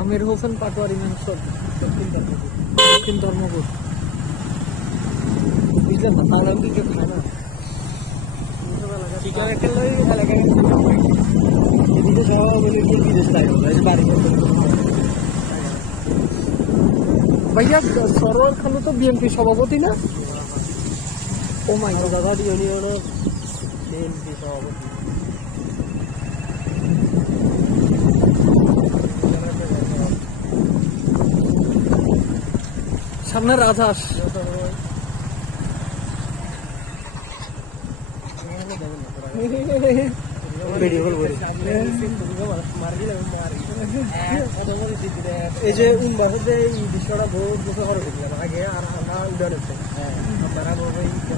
Amir Hossain Patwari mansion দক্ষিণ ধর্মপুর। বুঝলেন না, তাইওয়ান দিকে খায় না ভাইয়া। সরোয়ার খালু তো বিএনপি সভাপতি না? ও মাই গড, দাদা ইউনিয়নের বিএনপি সভাপতি। সামনে রাজহাঁস। এই যে এই দৃশ্যটা বহুত বছর করে দেখলাম আগে, আর আমরা উড়ে নিচ্ছে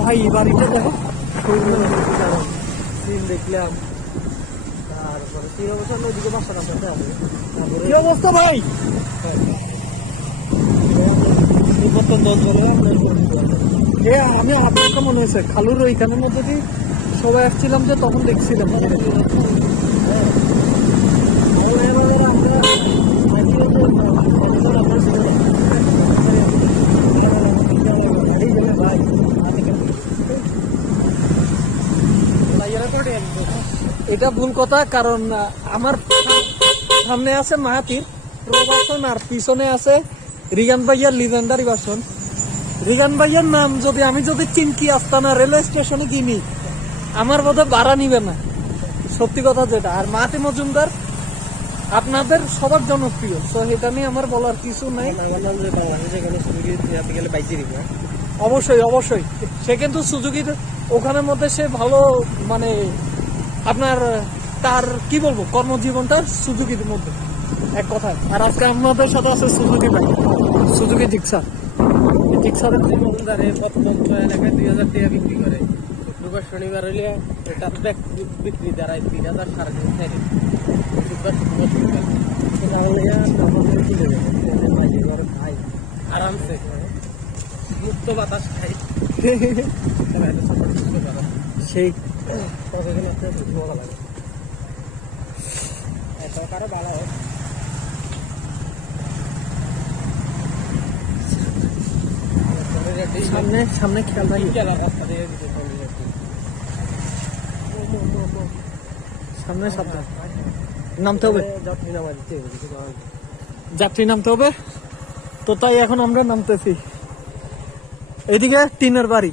ভাই বাড়িটা দেখো, দেখলাম। তারপরে 3 বছর নদীকে বাসা কাটাতে হবে। কি অবস্থা ভাই? আমি আপনার মনে হয়েছে খালুর ওইখানের মধ্যে দিয়ে সবাই আসছিলাম যে তখন দেখছিলাম। এটা ভুল কথা, কারণ আমার সামনে আছে মাহাতির প্রবাসন আর পিছনে আছে রিগান ভাইয়ার লিজেন্ডারি ভাষণ। রিগান ভাইয়ার নাম যদি আমি চিনকি আস্তানা রেলওয়ে স্টেশনে কিনি, আমার বোধহয় ভাড়া নিবে না, সত্যি কথা যেটা। আর মাহাতি মজুমদার আপনাদের সবার জনপ্রিয়, তো এটা নিয়ে আমার বলার কিছু নাই। অবশ্যই অবশ্যই, সে কিন্তু সুজুকির ওখানের মধ্যে সে ভালো, মানে আপনার তার কি বলবো, কর্মজীবনটা সুজুকির মধ্যে এক কথায়। আর আজকে আমাদের সাথে আছে সুজুকি ভাই, সুজুকি জিক্সার। জিক্সারের পথমন্ত্র এলাকায় 2000 টাকা বিক্রি করে। শুক্রবার শনিবার হইলে এটার বিক্রি দাঁড়ায় 3000 3,500। আরামসে মুক্ত বাতাস খাই সেই মজা লাগে। এত কারো ভালো হয়। সামনে সামনে খেয়াল রাখি, সামনে সাবধান, নামতে হবে, যাত্রী নামতে হবে। তো তাই এখন আমরা নামতেছি। এদিকে টিনের বাড়ি।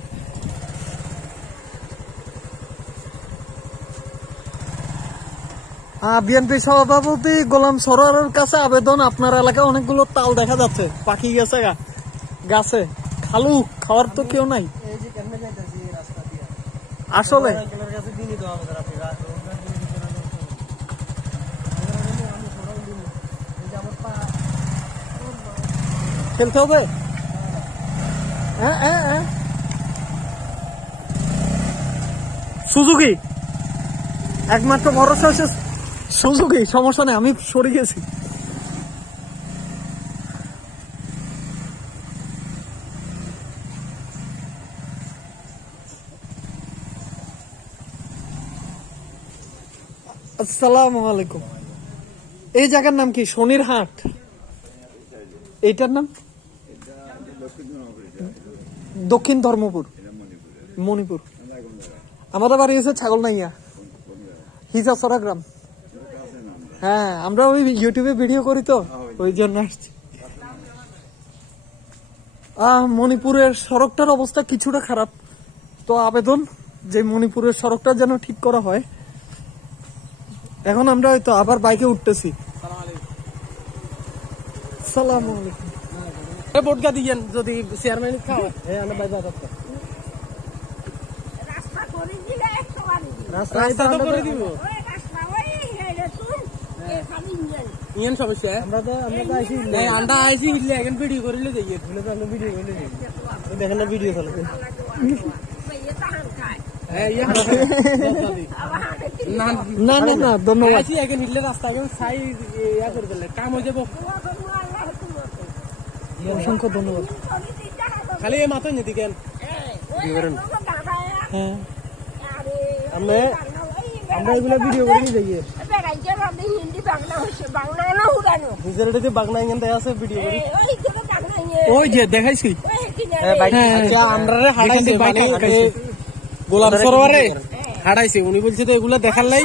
বিএনপি সভাপতি গোলাম সরোয়ারের কাছে আবেদন, আপনার এলাকায় অনেকগুলো তাল দেখা যাচ্ছে, পাখি গেছে গাছে। খালু খাওয়ার তো কেউ নাই আসলে। খেলতে হবে। সুজুকি একমাত্র ভরসা হচ্ছে সুজুকি। সমস্যা নেই, আমি সরে গেছি। আসসালামু আলাইকুম। এই জায়গার নাম কি? শনির হাট। এইটার নাম দক্ষিণ ধর্মপুর, মণিপুর। আমাদের বাড়ি হচ্ছে ছাগলনাইয়া, হিজাছড়া গ্রাম। হ্যাঁ, আমরা ওই ইউটিউবে ভিডিও করি তো, ওই জন্য আসছি। মণিপুরের সড়কটার অবস্থা কিছুটা খারাপ, তো আবেদন যে মণিপুরের সড়কটা যেন ঠিক করা হয়। এখন আমরা হয়তো আবার বাইকে উঠতেছি। সালাম আলাইকুম। ভোটগা দিয়েন যদি চেয়ারম্যান খাওয়া রাস্তা তো করে দিব। ইয়েন সমস্যা আমরা আইসি বুঝলে এখন ভিডিও করিলে যাই, ভিডিও করলে দেখেন না ভিডিও চলে। না না না ধন্যবাদ অসংখ্য ধন্যবাদ খালি মাথা নিতে কেন হ্যাঁ আমরা এগুলো ভিডিও করে নিয়ে যাই বাংলা এখান আছে ভিডিও করি ওই যে দেখাইছি আমরা গোলাপ সরোয়ারে হারাইছে উনি বলছে তো এগুলা দেখার লাই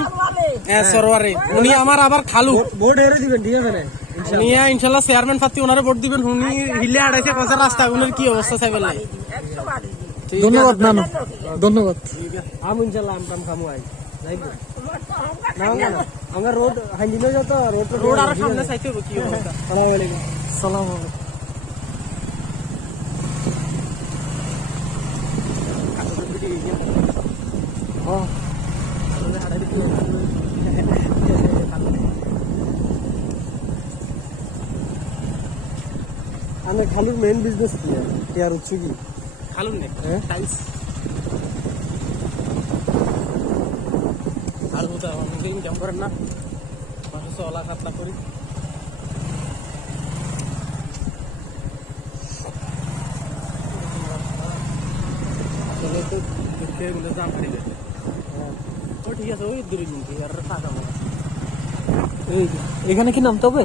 সরোয়ারে উনি আমার আবার খালু ভোট এরে দিবেন ঠিক আছে উনি ইনশাল্লাহ চেয়ারম্যান প্রার্থী ওনারে ভোট দিবেন উনি হিলে হারাইছে কথা রাস্তা উনার কি অবস্থা চাইবেন লাই ধন্যবাদ নানু ধন্যবাদ আমি ইনশাল্লাহ আমটাম খামু আই যাইবো আমরা রোড হাইন্দিনো যত রোড আর সামনে চাইতে হবে কি অবস্থা আসসালামু আলাইকুম সালাম আলাইকুম আমি খালুর মেইন বিজনেস কি টিয়ার উৎস কি খালুর নে টাইলস খালু তো আমাকে ইনকাম করেন না 500 লাখ 7 লাখ করি চলে তো দেখতে গেলে দাম পড়ে যাবে ও ঠিক আছে ওই দূরে নিন আর টাকা মারা এই এখানে কি নামতে হবে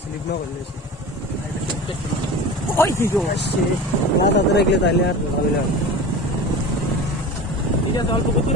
স্লিপ না করলে ওই কি গো আসছে না তাদের এগুলো তাইলে আর ভালো লাগে ঠিক আছে অল্প কত